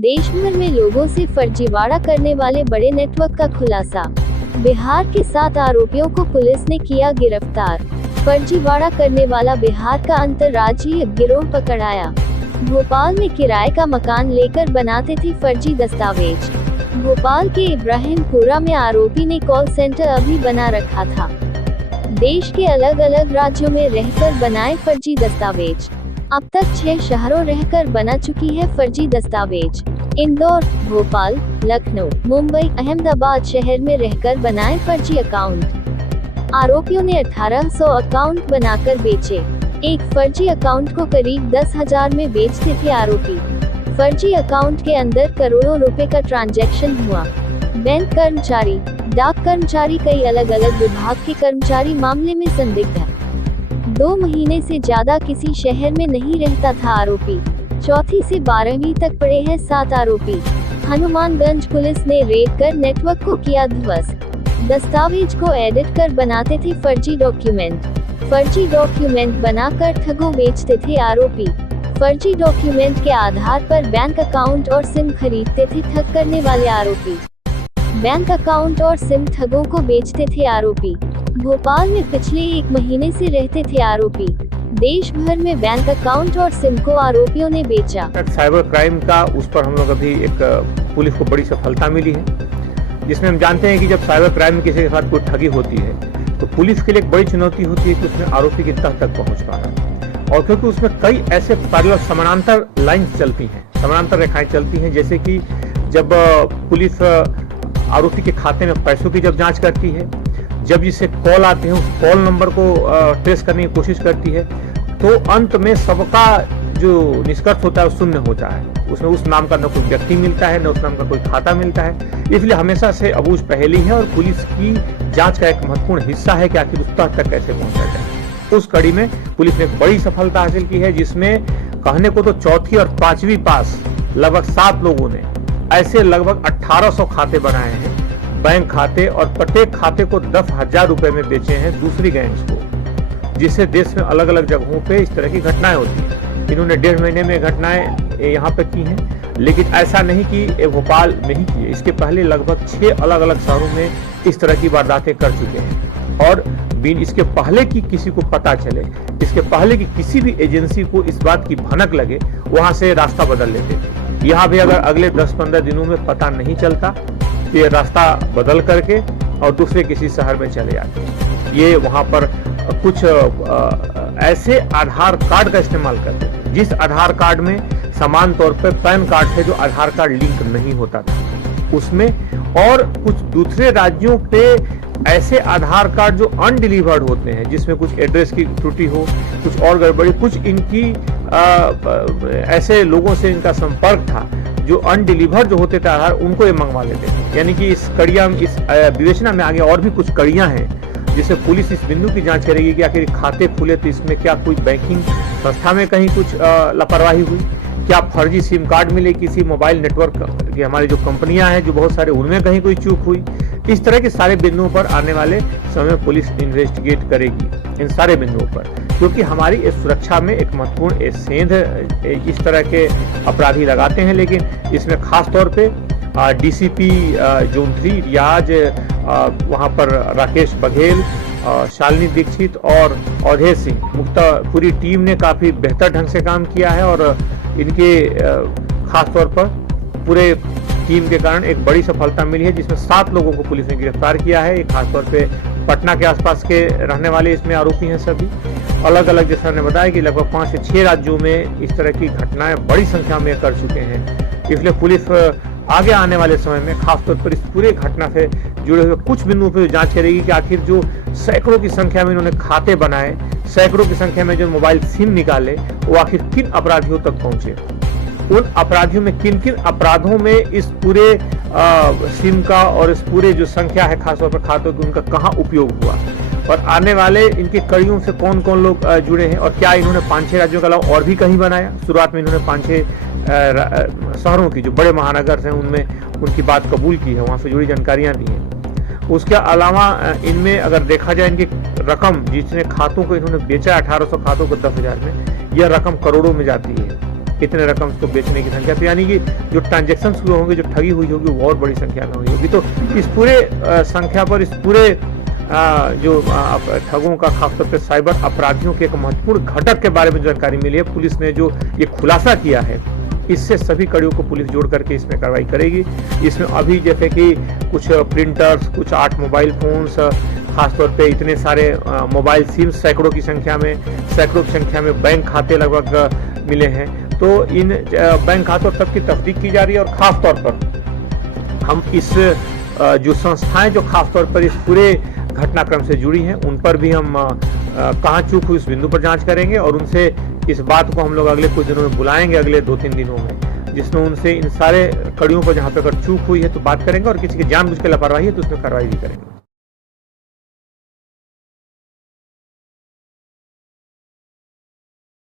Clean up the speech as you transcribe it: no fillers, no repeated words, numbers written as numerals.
देश भर में लोगों से फर्जीवाड़ा करने वाले बड़े नेटवर्क का खुलासा। बिहार के 7 आरोपियों को पुलिस ने किया गिरफ्तार। फर्जीवाड़ा करने वाला बिहार का अंतर्राज्यीय गिरोह पकड़ाया। भोपाल में किराए का मकान लेकर बनाते थे फर्जी दस्तावेज। भोपाल के इब्राहिमपुरा में आरोपी ने कॉल सेंटर अभी बना रखा था। देश के अलग अलग राज्यों में रहकर बनाए फर्जी दस्तावेज। अब तक 6 शहरों रहकर बना चुकी है फर्जी दस्तावेज। इंदौर, भोपाल, लखनऊ, मुंबई, अहमदाबाद शहर में रहकर बनाए फर्जी अकाउंट। आरोपियों ने 1800 अकाउंट बनाकर बेचे। एक फर्जी अकाउंट को करीब 10,000 में बेचते थे आरोपी। फर्जी अकाउंट के अंदर करोड़ों रुपए का ट्रांजैक्शन हुआ। बैंक कर्मचारी, डाक कर्मचारी, कई अलग अलग विभाग के कर्मचारी मामले में संदिग्ध है। 2 महीने से ज्यादा किसी शहर में नहीं रहता था आरोपी। 4वीं से 12वीं तक पढ़े हैं 7 आरोपी। हनुमानगंज पुलिस ने रेड कर नेटवर्क को किया ध्वस्त। दस्तावेज को एडिट कर बनाते थे फर्जी डॉक्यूमेंट। फर्जी डॉक्यूमेंट बनाकर ठगों बेचते थे आरोपी। फर्जी डॉक्यूमेंट के आधार पर बैंक अकाउंट और सिम खरीदते थे ठग करने वाले आरोपी। बैंक अकाउंट और सिम ठगों को बेचते थे आरोपी। भोपाल में पिछले 1 महीने से रहते थे आरोपी। देश भर में बैंक अकाउंट और सिम को आरोपियों ने बेचा। साइबर क्राइम का उस पर हम लोग अभी एक पुलिस को बड़ी सफलता मिली है, जिसमें हम जानते हैं कि जब साइबर क्राइम में किसी के साथ कोई ठगी होती है तो पुलिस के लिए एक बड़ी चुनौती होती है कि उसमें आरोपी की तह तक पहुंच पाना। और क्योंकि उसमें कई ऐसे पैरेलल समानांतर लाइन्स चलती हैं, समानांतर रेखाएं चलती हैं, जैसे कि जब पुलिस आरोपी के खाते में पैसों की जब जांच करती है, जब जिसे कॉल आते हैं उस कॉल नंबर को ट्रेस करने की कोशिश करती है, तो अंत में सबका जो निष्कर्ष होता है वो शून्य होता है। उसमें उस नाम का न कोई व्यक्ति मिलता है, न उस नाम का कोई खाता मिलता है। इसलिए हमेशा से अबूझ पहेली है और पुलिस की जांच का एक महत्वपूर्ण हिस्सा है कि आखिर उस तक कैसे पहुंचा जाए। उस कड़ी में पुलिस ने एक बड़ी सफलता हासिल की है, जिसमें कहने को तो 4वीं और 5वीं पास लगभग 7 लोगों ने ऐसे लगभग 1800 खाते बनाए हैं, बैंक खाते, और प्रत्येक खाते को 10,000 रुपए में बेचे हैं दूसरी गैंग्स को, जिससे देश में अलग अलग जगहों पे इस तरह की घटनाएं होती हैं। इन्होंने 1.5 महीने में घटनाएं यहाँ पे की हैं, लेकिन ऐसा नहीं कि ये भोपाल में ही की है। इसके पहले लगभग 6 अलग अलग शहरों में इस तरह की वारदातें कर चुके हैं। और इसके पहले कि किसी को पता चले, इसके पहले कि किसी भी एजेंसी को इस बात की भनक लगे, वहां से रास्ता बदल लेते थे। यहाँ भी अगर अगले 10-15 दिनों में पता नहीं चलता, ये रास्ता बदल करके और दूसरे किसी शहर में चले जाते हैं। ये वहाँ पर कुछ ऐसे आधार कार्ड का इस्तेमाल करते थे, जिस आधार कार्ड में समान तौर पर पैन कार्ड थे जो आधार कार्ड लिंक नहीं होता था उसमें, और कुछ दूसरे राज्यों पे ऐसे आधार कार्ड जो अनडिलीवर्ड होते हैं, जिसमें कुछ एड्रेस की त्रुटि हो, कुछ और गड़बड़ी, कुछ इनकी ऐसे लोगों से इनका संपर्क था जो अनडिलीवर्ड जो होते थे आधार, उनको ये मंगवा लेते थे। यानी कि इस विवेचना में आगे और भी कुछ कड़ियां हैं, जिससे पुलिस इस बिंदु की जांच करेगी कि आखिर खाते खुले तो इसमें क्या कोई बैंकिंग संस्था में कहीं कुछ लापरवाही हुई, क्या फर्जी सिम कार्ड मिले किसी मोबाइल नेटवर्क की हमारी जो कंपनियां हैं जो बहुत सारे, उनमें कहीं कोई चूक हुई। इस तरह के सारे बिंदुओं पर आने वाले समय में पुलिस इन्वेस्टिगेट करेगी इन सारे बिंदुओं पर, क्योंकि हमारी इस सुरक्षा में एक महत्वपूर्ण सेंध इस तरह के अपराधी लगाते हैं। लेकिन इसमें खास तौर पे डीसीपी जोन 3 रियाज, वहाँ पर राकेश बघेल, शालिनी दीक्षित और अवधेश सिंह मुक्ता, पूरी टीम ने काफी बेहतर ढंग से काम किया है। और इनके खास तौर पर पूरे टीम के कारण एक बड़ी सफलता मिली है, जिसमें 7 लोगों को पुलिस ने गिरफ्तार किया है। खासतौर पे पटना के आसपास के रहने वाले इसमें आरोपी हैं। सभी अलग अलग, जैसा हमने बताया कि लगभग 5 से 6 राज्यों में इस तरह की घटनाएं बड़ी संख्या में कर चुके हैं। इसलिए पुलिस आगे आने वाले समय में खासतौर पर इस पूरे घटना से जुड़े हुए कुछ बिंदुओं पर जांच करेगी कि आखिर जो सैकड़ों की संख्या में इन्होंने खाते बनाए, सैकड़ों की संख्या में जो मोबाइल सिम निकाले, वो आखिर किन अपराधियों तक पहुंचे, उन अपराधियों में किन किन अपराधों में इस पूरे सिम का और इस पूरे जो संख्या है खासतौर पर खातों की, उनका कहाँ उपयोग हुआ, और आने वाले इनके कड़ियों से कौन कौन लोग जुड़े हैं, और क्या इन्होंने 5-6 राज्यों के अलावा और भी कहीं बनाया। शुरुआत में इन्होंने 5-6 शहरों की जो बड़े महानगर हैं उनमें उनकी बात कबूल की है, वहाँ से जुड़ी जानकारियाँ दी हैं। उसके अलावा इनमें अगर देखा जाए इनकी रकम, जिसने खातों को इन्होंने बेचा 1800 खातों को 10,000 में, यह रकम करोड़ों में जाती है। इतने रकम को बेचने की संख्या। तो यानी कि जो ट्रांजेक्शन हुए होंगे, जो ठगी हुई होगी, वो और बड़ी संख्या में हुई होगी। तो इस पूरे संख्या पर, इस पूरे जो ठगों का, खासतौर पर साइबर अपराधियों के एक महत्वपूर्ण घटक के बारे में जानकारी मिली है। पुलिस ने जो ये खुलासा किया है, इससे सभी कड़ियों को पुलिस जोड़ करके इसमें कार्रवाई करेगी। इसमें अभी जैसे कि कुछ प्रिंटर्स, कुछ 8 मोबाइल फोन्स, खासतौर पे इतने सारे मोबाइल सिम सैकड़ों की संख्या में बैंक खाते लगभग मिले हैं। तो इन बैंक खातों तक की तस्दीक की जा रही है। और खासतौर पर हम इस जो संस्थाएं जो खासतौर पर इस पूरे घटनाक्रम से जुड़ी हैं, उन पर भी हम कहाँ चूक हुई उस बिंदु पर जांच करेंगे और उनसे इस बात को हम लोग अगले कुछ दिनों में बुलाएंगे, अगले 2-3 दिनों में, जिसमें उनसे इन सारे कड़ियों पर जहाँ पे अगर चूक हुई है तो बात करेंगे, और किसी की जानबूझ के लापरवाही है तो उसमें कार्रवाई भी करेंगे।